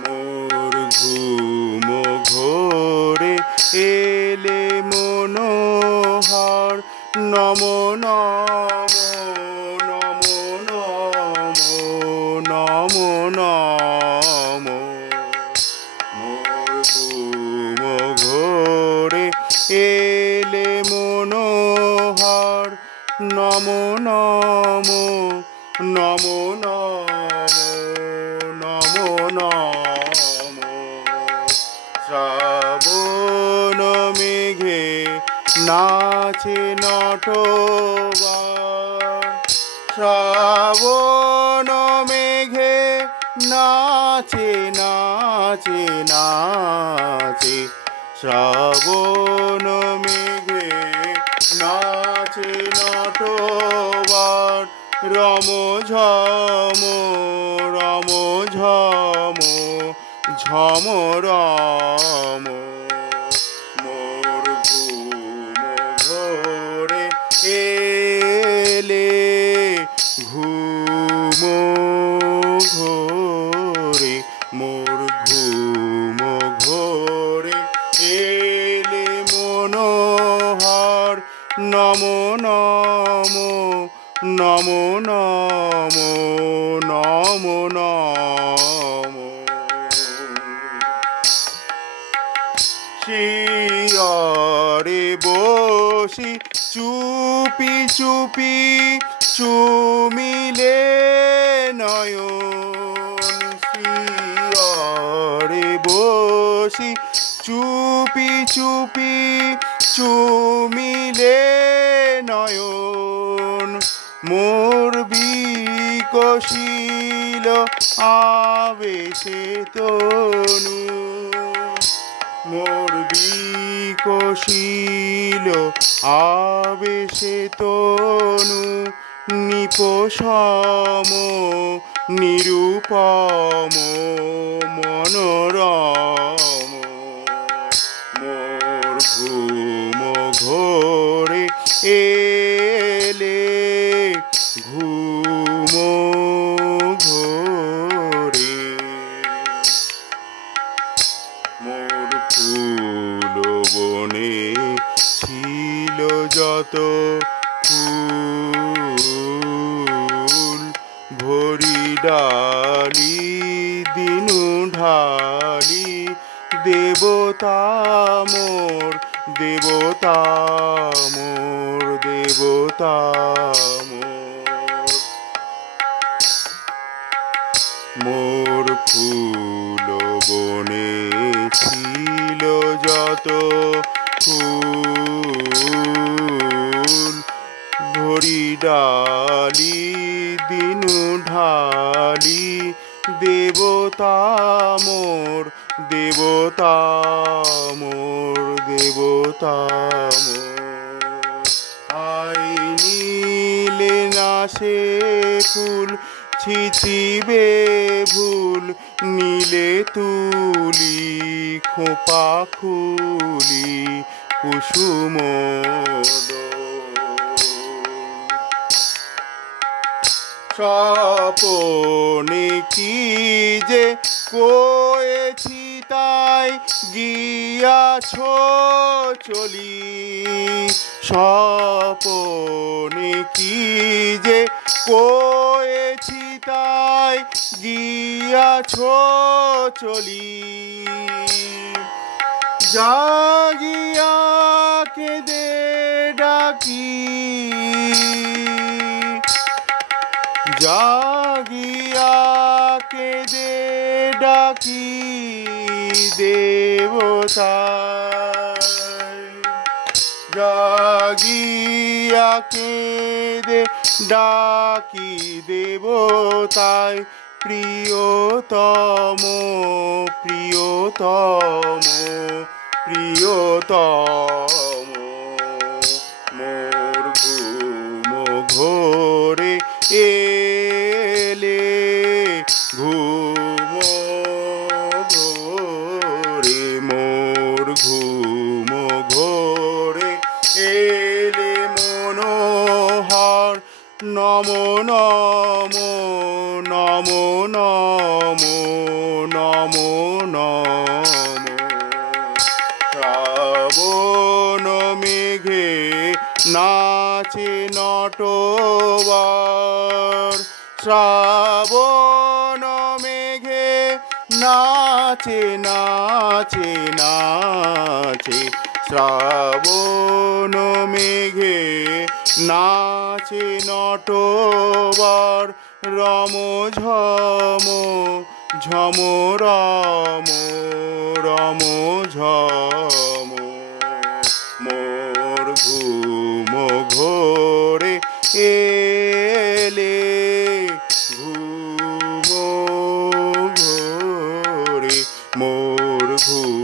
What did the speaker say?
মোর ঘুম ঘোরে এলে মনোহর নমো নমো নমো নমো নমো নমো মোর ঘুম ঘোরে এলে মনোহর নমো নমো নমো নমো নমো নমো শ্রাবণ মেঘে নাচে নটবর শ্রাবণ মেঘে নাচে নাচে নাচে শ্রাবণ মেঘে নাচে নটবর রম ঝম রম ঝম ঝম রম মোর ঘুম ঘোরে এলে ঘুম ঘোরে মোর ঘুম ঘোরে এলে মনোহর নমো নমো নমো নমো নমো নমো শিয়রে বসি চুপি চুপি চুমিলে নয়ন শিয়রে বসি চুপি চুপি চুমিলে নয়ন মোর বিকশিল আবেশে তনু মোর বিকশিল আবেশে তনু নিপসম নিরূপম মনোরম মোর ঘুম ঘোরে এলে ঘুম ঘোরে মোর ফুল বনে ছিল যত ফুল ভরি ডালি দিনু ঢালি দেবতা মোর দেবতা মোর দেবতা মোর মোর ফুল বনে ছিল যত ফুল ভরি ডালি দিনু ঢালি দেবতা মোর দেবতা মোর দেবতা মোর আই নীলে না সে ফুল ছিচিবে ভুল নীলে তুলি খোপা খুলি কুসুম স্বপনে কি যে কয়েছি তাই গিয়াছ চলি স্বপনে কি যে কয়েছি তাই গিয়াছ চলি জাগিয়া কেঁদে ডাকি জাগিয়া কেঁদে ডাকি দেবতা জাগিয়া কেঁদে ডাকি দেবতায় প্রিয়তম প্রিয়তম প্রিয়তম মোর ঘুম ঘোরে এলে ঘুম ঘোরে মোর ঘুম ঘোরে এলে মনোহর নমো নমো নমো নমো নমো নমো নমো। শ্রাবণ মেঘে নাচে নটবর, শ্রাবণ মেঘে নাচে নাচে নাচে, শ্রাবণ মেঘে নাচে নটবর, রম ঝম ঝম রম রম ঝম। মোর ঘুম ঘোরে এলে, ঘুম ঘোরে মোর ঘুম